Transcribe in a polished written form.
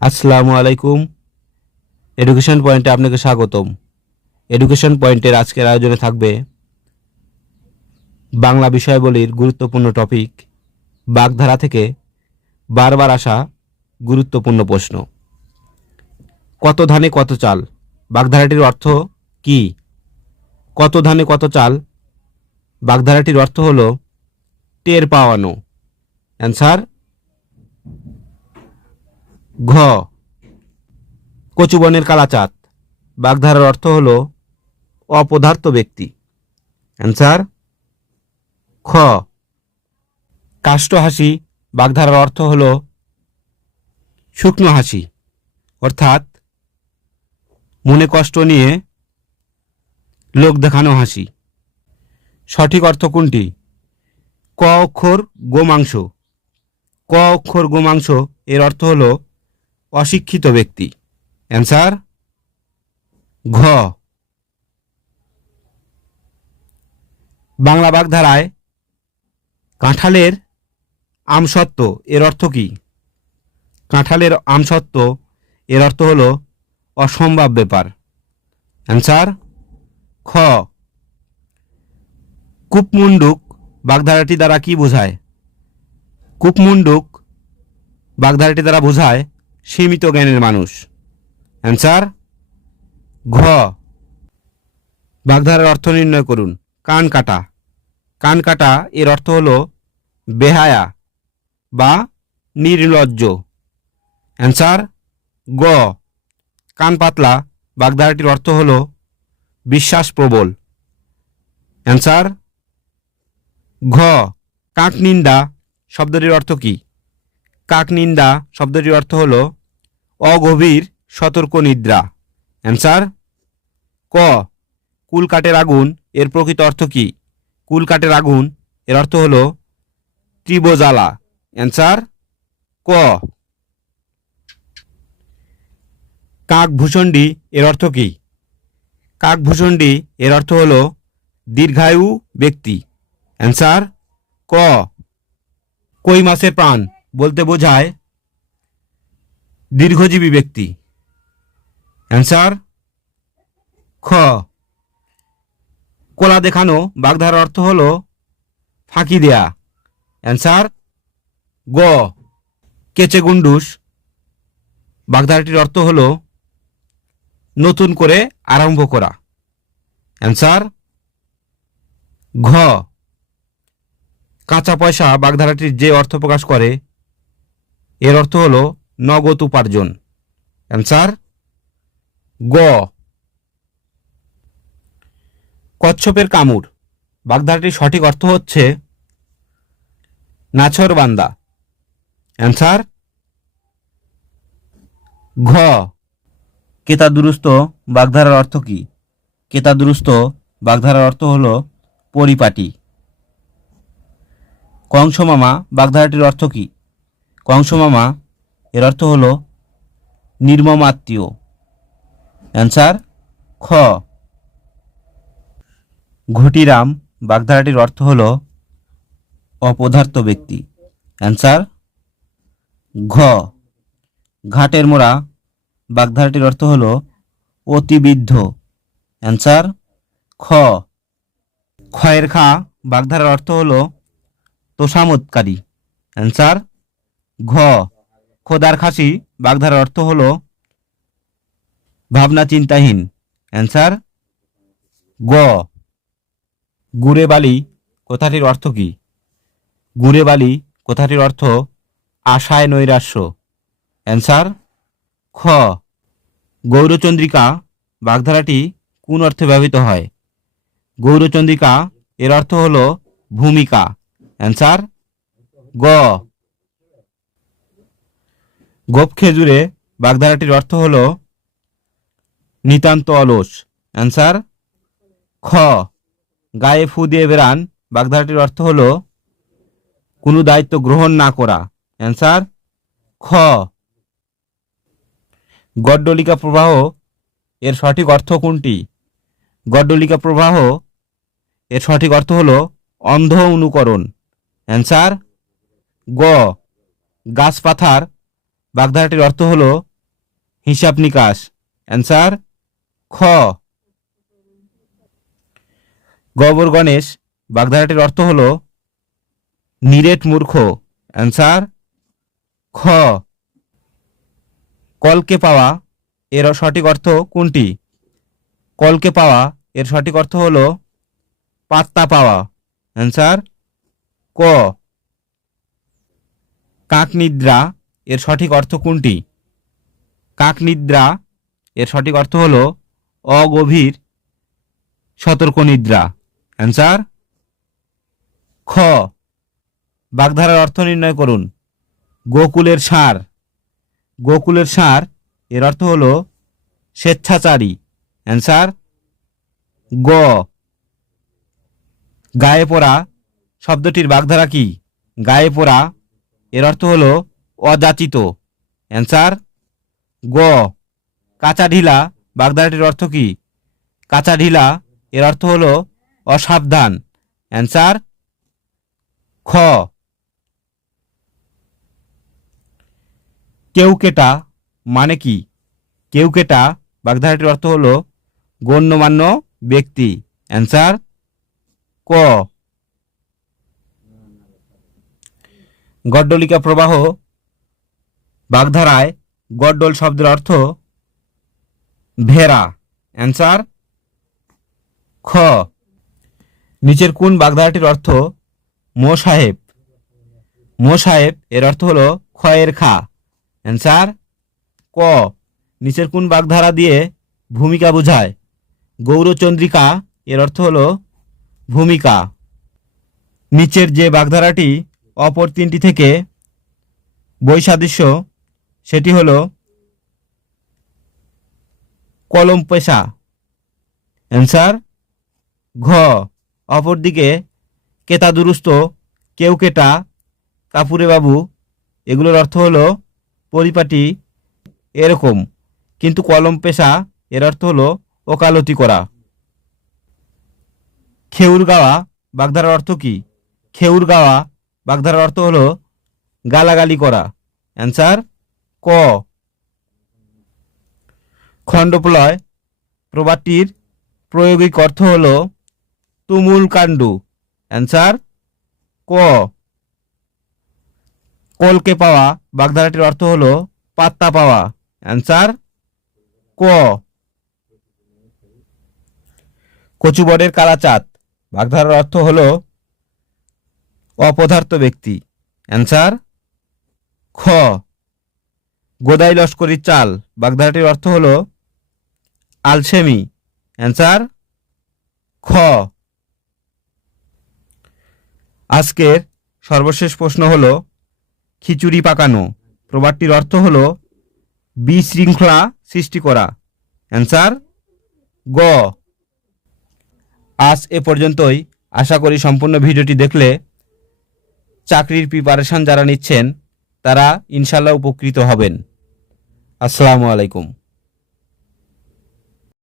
আসসালামু আলাইকুম। এডুকেশন পয়েন্টে আপনাকে স্বাগতম। এডুকেশন পয়েন্টের আজকের আয়োজনে থাকবে বাংলা বিষয়াবলীর গুরুত্বপূর্ণ টপিক, বাগধারা থেকে বারবার আসা গুরুত্বপূর্ণ প্রশ্ন। কত ধানে কত চাল, বাগধারাটির অর্থ কি? কত ধানে কত চাল, বাগধারাটির অর্থ হলো টের পাওয়ানো। অ্যান্সার ঘ। কচুবনের কালাচাঁদ, বাগধারার অর্থ হলো অপদার্থ ব্যক্তি। অ্যান্সার খ। কাষ্ঠ হাসি, বাগধারার অর্থ হল শুকনো হাসি, অর্থাৎ মনে কষ্ট নিয়ে লোক দেখানো হাসি। সঠিক অর্থ কোনটি? ক অক্ষর গোমাংস। ক অক্ষর গোমাংস এর অর্থ হল অশিক্ষিত ব্যক্তি। অ্যান্সার ঘ। বাংলা বাগধারায় কাঁঠালের আমসত্ত্ব এর অর্থ কি? কাঁঠালের আমসত্ত্ব এর অর্থ হল অসম্ভব ব্যাপার। অ্যান্সার খ। কূপমণ্ডুক বাগধারাটি দ্বারা কি বোঝায়? কূপমণ্ডুক বাগধারাটি দ্বারা বোঝায় সীমিত জ্ঞানের মানুষ। অ্যান্সার ঘ। বাগধারার অর্থ নির্ণয় করুন। কান কাটা, কান কাটা এর অর্থ হল বেহায়া বা নির্লজ্জ। অ্যান্সার গ। কান পাতলা বাগধারাটির অর্থ হল বিশ্বাস প্রবল। অ্যান্সার ঘ। কাক নিন্দা শব্দটির অর্থ কি? কাক নিন্দা শব্দটির অর্থ হল অগভীর সতর্ক নিদ্রা। অ্যান্সার ক। কুল কাঠের আগুন এর প্রকৃত অর্থ কি? কুল কাঠের আগুন এর অর্থ হল তীব্র জ্বালা। অ্যান্সার ক। কাকভূষণ্ডী এর অর্থ কি? কাকভূষণ্ডী এর অর্থ হল দীর্ঘায়ু ব্যক্তি। অ্যান্সার ক। কই মাছের প্রাণ বলতে বোঝায় দীর্ঘজীবী ব্যক্তি। অ্যান্সার খ। কলা দেখানো বাগধারার অর্থ হল ফাঁকি দেয়া। অ্যান্সার গ। কেচে গুন্ডুস বাগধারাটির অর্থ হল নতুন করে আরম্ভ করা। অ্যান্সার ঘ। কাঁচা পয়সা বাগধারাটির যে অর্থ প্রকাশ করে এর অর্থ হল নগদ উপার্জন। অ্যান্সার গ। কচ্ছপের কামড় বাগধারাটির সঠিক অর্থ হচ্ছে নাছোড়বান্দা। অ্যান্সার ঘ। কেতাদুরস্ত বাগধারার অর্থ কি? কেতাদুরস্ত বাগধারার অর্থ হল পরিপাটি। কংসমামা বাগধারাটির অর্থ কি? কংসমামা এর অর্থ হল নির্মম আত্মীয়। অ্যান্সার খ। ঘটিরাম বাগধারাটির অর্থ হল অপদার্থ ব্যক্তি। অ্যান্সার ঘ। ঘাটের মোড়া বাগধারাটির অর্থ হল অতিবৃদ্ধ। অ্যান্সার খ। খয়ের খা বাগধারার অর্থ হল তোষামতকারী। অ্যান্সার ঘ। খোদার খাসি বাগধারার অর্থ হল ভাবনা চিন্তাহীন। অ্যান্সার গ। গুড়ে বালি কথাটির অর্থ কি? গুড়ে বালি কথাটির অর্থ আশায় নৈরাশ্য। অ্যান্সার খ। গৌরচন্দ্রিকা বাগধারাটি কোন অর্থে ব্যবহৃত হয়? গৌরচন্দ্রিকা এর অর্থ হল ভূমিকা। অ্যান্সার গ। গোপ খেজুরে বাগধারাটির অর্থ হল নিতান্ত অলস। অ্যান্সার খ। গায়ে ফু দিয়ে বেড়ান বাগধারাটির অর্থ হল কোনো দায়িত্ব গ্রহণ না করা। অ্যান্সার খ। গড্ডলিকা প্রবাহ এর সঠিক অর্থ কোনটি? গড্ডলিকা প্রবাহ এর সঠিক অর্থ হল অন্ধ অনুকরণ। অ্যান্সার গ। গাছ পাথার বাগধারাটির অর্থ হল হিসাব নিকাশ। অ্যান্সার খ। গবর গণেশ বাগধারাটির অর্থ হল নিরেট মূর্খ। অ্যান্সার খ। কলকে পাওয়া এর সঠিক অর্থ কোনটি? কলকে পাওয়া এর সঠিক অর্থ হল পাত্তা পাওয়া। অ্যান্সার ক। কাকনিদ্রা এর সঠিক অর্থ কোনটি? কাকনিদ্রা এর সঠিক অর্থ হল অগভীর সতর্ক নিদ্রা। অ্যান্সার খ। বাগধারার অর্থ নির্ণয় করুন। গোকুলের ষাঁড়। গোকুলের ষাঁড় এর অর্থ হল স্বেচ্ছাচারী। অ্যান্সার গ। গায়ে পড়া শব্দটির বাগধারা কি? গায়ে পড়া এর অর্থ হল অযাচিত। অ্যান্সার গ। কাঁচা ঢিলা বাগধারাটির অর্থ কি? কাঁচা ঢিলা এর অর্থ হল অসাবধান। অ্যান্সার খ। কেউকেটা মানে কি? কেউকেটা বাগধারাটির অর্থ হল গণ্যমান্য ব্যক্তি। অ্যান্সার ক। গড্ডলিকা প্রবাহ বাগধারায় গড্ডল শব্দের অর্থ ভেড়া। অ্যান্সার খ। নিচের কোন বাগধারাটির অর্থ মো সাহেব? মো সাহেব এর অর্থ হল খয়ের খা। অ্যান্সার ক। নিচের কোন বাগধারা দিয়ে ভূমিকা বোঝায়? গৌরচন্দ্রিকা এর অর্থ হল ভূমিকা। নিচের যে বাগধারাটি অপর তিনটি থেকে বৈসাদৃশ্য সেটি হল কলম পেশা। অ্যান্সার ঘ। অপরদিকে কেতা দুরুস্ত, কেউকেটা, কাপুরে বাবু এগুলোর অর্থ হল পরিপাটি এরকম, কিন্তু কলম পেশা এর অর্থ হল ওকালতি করা। খেউর গাওয়া বাগধারার অর্থ কি? খেউর গাওয়া বাগধারার অর্থ হল গালাগালি করা। অ্যান্সার ক। খণ্ডপ্রলয় প্রবাদটির প্রয়োগিক অর্থ হল তুমুল কাণ্ড। অ্যান্সার ক। কলকে পাওয়া বাগধারাটির অর্থ হল পাত্তা পাওয়া। অ্যান্সার ক। কচুবরের কালাচাঁদ বাগধারার অর্থ হল অপদার্থ ব্যক্তি। অ্যান্সার খ। গোদাই লস্করির চাল বাগধারাটির অর্থ হল আলসেমি। অ্যান্সার খ। আজকের সর্বশেষ প্রশ্ন হল খিচুড়ি পাকানো প্রবাদটির অর্থ হল বিশৃঙ্খলা সৃষ্টি করা। অ্যান্সার গ। আজ এ পর্যন্তই। আশা করি সম্পূর্ণ ভিডিওটি দেখলে চাকরির প্রিপারেশন যারা নিচ্ছেন তারা ইনশাল্লাহ উপকৃত হবেন। আসসালামু আলাইকুম।